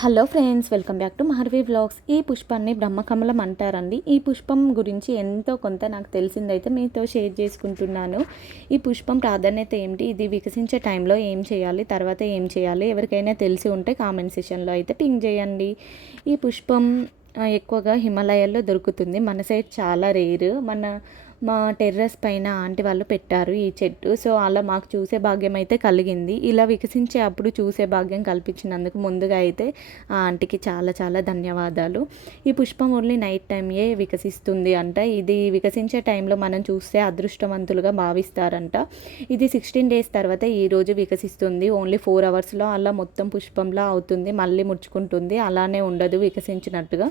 Hello friends, welcome back to Maharvi vlogs. ఈ పుష్పాన్ని బ్రహ్మకమలం అంటారండి. ఈ పుష్పం గురించి ఎంతో కొంత నాకు తెలిసిందైతే మీతో షేర్ చేసుకుంటున్నాను. ఈ పుష్పం ప్రాధాన్యత ఏమిటి, ఇది వికసించే టైంలో ఏం చేయాలి, తర్వాత ఏం చేయాలి, ఎవరికైనా తెలిసి ఉంటే కామెంట్ సెషన్లో అయితే పింక్ చేయండి. ఈ పుష్పం ఎక్కువగా హిమాలయాల్లో దొరుకుతుంది. మన సైడ్ చాలా రేర్. మా టెర్రస్ పైన ఆంటీ వాళ్ళు పెట్టారు ఈ చెట్టు. సో అలా మాకు చూసే భాగ్యం అయితే కలిగింది. ఇలా వికసించే అప్పుడు చూసే భాగ్యం కల్పించినందుకు ముందుగా అయితే ఆ ఆంటీకి చాలా చాలా ధన్యవాదాలు. ఈ పుష్పం ఓన్లీ నైట్ టైమే వికసిస్తుంది అంట. ఇది వికసించే టైంలో మనం చూస్తే అదృష్టవంతులుగా భావిస్తారంట. ఇది 16 డేస్ తర్వాత ఈరోజు వికసిస్తుంది. ఓన్లీ 4 అవర్స్లో అలా మొత్తం పుష్పంలా అవుతుంది. మళ్ళీ ముడుచుకుంటుంది, అలానే ఉండదు వికసించినట్టుగా.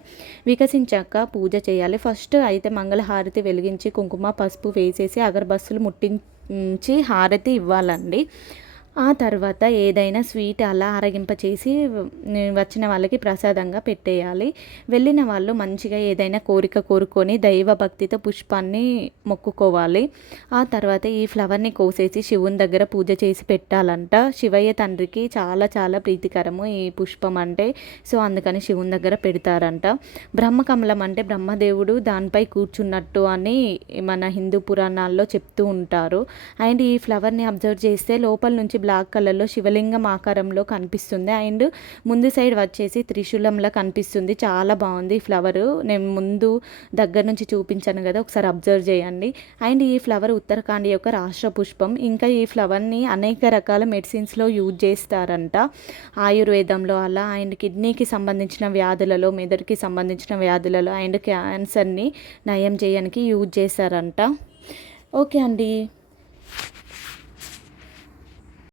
వికసించాక పూజ చేయాలి. ఫస్ట్ అయితే మంగళహారతి వెలిగించి కుంకుమ పసుపు వేసేసి అగరబత్తులు ముట్టించి హారతి ఇవ్వాలండి. ఆ తర్వాత ఏదైనా స్వీట్ అలా ఆరగింపచేసి వచ్చిన వాళ్ళకి ప్రసాదంగా పెట్టేయాలి. వెళ్ళిన వాళ్ళు మంచిగా ఏదైనా కోరిక కోరుకొని దైవభక్తితో పుష్పాన్ని మొక్కుకోవాలి. ఆ తర్వాత ఈ ఫ్లవర్ని కోసేసి శివుని దగ్గర పూజ చేసి పెట్టాలంట. శివయ్య తండ్రికి చాలా చాలా ప్రీతికరము ఈ పుష్పం అంటే. సో అందుకని శివుని దగ్గర పెడతారంట. బ్రహ్మకమలం అంటే బ్రహ్మదేవుడు దానిపై కూర్చున్నట్టు అని మన హిందూ పురాణాల్లో చెప్తూ ఉంటారు. అండ్ ఈ ఫ్లవర్ని అబ్జర్వ్ చేస్తే లోపల నుంచి బ్లాక్ కలర్లో శివలింగం ఆకారంలో కనిపిస్తుంది. అండ్ ముందు సైడ్ వచ్చేసి త్రిశూలంలా కనిపిస్తుంది. చాలా బాగుంది ఈ ఫ్లవరు. నేను ముందు దగ్గర నుంచి చూపించాను కదా, ఒకసారి అబ్జర్వ్ చేయండి. అండ్ ఈ ఫ్లవర్ ఉత్తరాఖండ్ యొక్క రాష్ట్ర పుష్పం. ఇంకా ఈ ఫ్లవర్ని అనేక రకాల మెడిసిన్స్లో యూజ్ చేస్తారంట, ఆయుర్వేదంలో అలా. అండ్ కిడ్నీకి సంబంధించిన వ్యాధులలో, మెదడుకి సంబంధించిన వ్యాధులలో అండ్ క్యాన్సర్ని నయం చేయడానికి యూజ్ చేస్తారంట. ఓకే అండి.